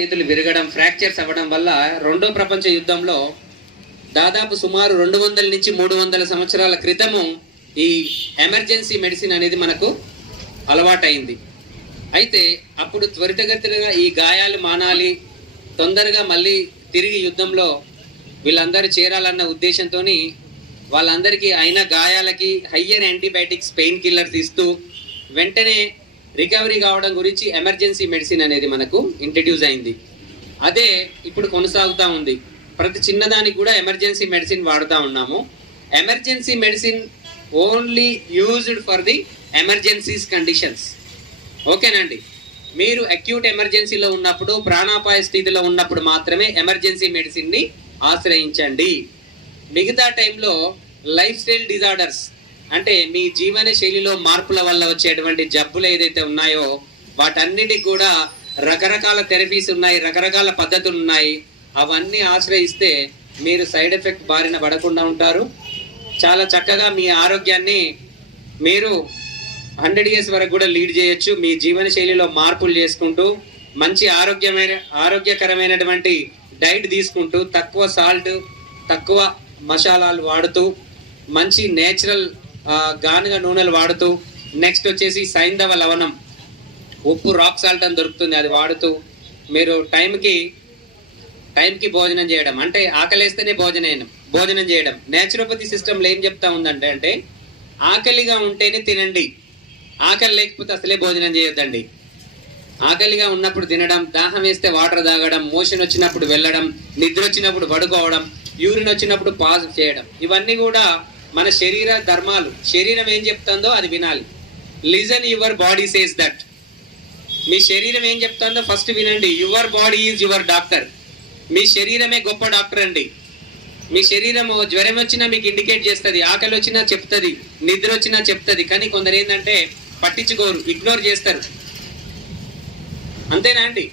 చేతులు విరగడం, ఫ్రాక్చర్స్ అవ్వడం వల్ల రెండో ప్రపంచ యుద్ధంలో దాదాపు సుమారు 200 నుంచి 300 సంవత్సరాల క్రితము ఈ ఎమర్జెన్సీ మెడిసిన్ అనేది మనకు అలవాటైంది. అయితే అప్పుడు త్వరితగతిన ఈ గాయాలు మానాలి, తొందరగా మళ్ళీ తిరిగి యుద్ధంలో వీళ్ళందరూ చేరాలన్న ఉద్దేశంతో వాళ్ళందరికీ అయిన గాయాలకి హయ్యర్ యాంటీబయాటిక్స్, పెయిన్ కిల్లర్స్ ఇస్తూ వెంటనే రికవరీ కావడం గురించి ఎమర్జెన్సీ మెడిసిన్ అనేది మనకు ఇంట్రడ్యూస్ అయింది. అదే ఇప్పుడు కొనసాగుతూ ఉంది. ప్రతి చిన్నదానికి కూడా ఎమర్జెన్సీ మెడిసిన్ వాడుతూ ఉన్నాము. Emergency medicine only used for the emergencies conditions. ఓకేనండి, మీరు అక్యూట్ ఎమర్జెన్సీలో ఉన్నప్పుడు, ప్రాణాపాయ స్థితిలో ఉన్నప్పుడు మాత్రమే ఎమర్జెన్సీ మెడిసిన్ని ఆశ్రయించండి. మిగతా టైంలో లైఫ్ స్టైల్ డిజార్డర్స్ అంటే మీ జీవన శైలిలో మార్పుల వల్ల వచ్చేటువంటి జబ్బులు ఏదైతే ఉన్నాయో వాటన్నిటికి కూడా రకరకాల థెరపీస్ ఉన్నాయి, రకరకాల పద్ధతులు ఉన్నాయి. అవన్నీ ఆశ్రయిస్తే మీరు సైడ్ ఎఫెక్ట్ బారిన పడకుండా ఉంటారు. చాలా చక్కగా మీ ఆరోగ్యాన్ని మీరు 100 years వరకు కూడా లీడ్ చేయొచ్చు. మీ జీవన శైలిలో మార్పులు చేసుకుంటూ మంచి ఆరోగ్యకరమైనటువంటి డైట్ తీసుకుంటూ, తక్కువ సాల్ట్, తక్కువ మసాలాలు వాడుతూ, మంచి నేచురల్ గానుగ నూనెలు వాడుతూ, నెక్స్ట్ వచ్చేసి సైంధవ లవణం, ఉప్పు, రాక్ సాల్ట్ అని దొరుకుతుంది, అది వాడుతూ మీరు టైంకి భోజనం చేయడం, అంటే ఆకలేస్తేనే భోజనం చేయడం. నేచురోపతి సిస్టంలో ఏం చెప్తా ఉందంటే అంటే ఆకలిగా ఉంటేనే తినండి, ఆకలి లేకపోతే అసలే భోజనం చేయొద్దండి. ఆకలిగా ఉన్నప్పుడు తినడం, దాహం వేస్తే వాటర్ తాగడం, మోషన్ వచ్చినప్పుడు వెళ్ళడం, నిద్ర వచ్చినప్పుడు పడుకోవడం, యూరిన్ వచ్చినప్పుడు పాజ్ చేయడం, ఇవన్నీ కూడా మన శరీర ధర్మాలు. శరీరం ఏం చెప్తుందో అది వినాలి. Listen your body says that. మీ శరీరం ఏం చెప్తుందో ఫస్ట్ వినండి. Your body is your doctor. మీ శరీరమే గొప్ప డాక్టర్ అండి. మీ శరీరం జ్వరం వచ్చినా మీకు ఇండికేట్ చేస్తుంది, ఆకలి వచ్చినా చెప్తుంది, నిద్ర వచ్చినా చెప్తుంది. కానీ కొందరు ఏంటంటే పట్టించుకోరు, ఇగ్నోర్ చేస్తారు. అంతేనా అండి?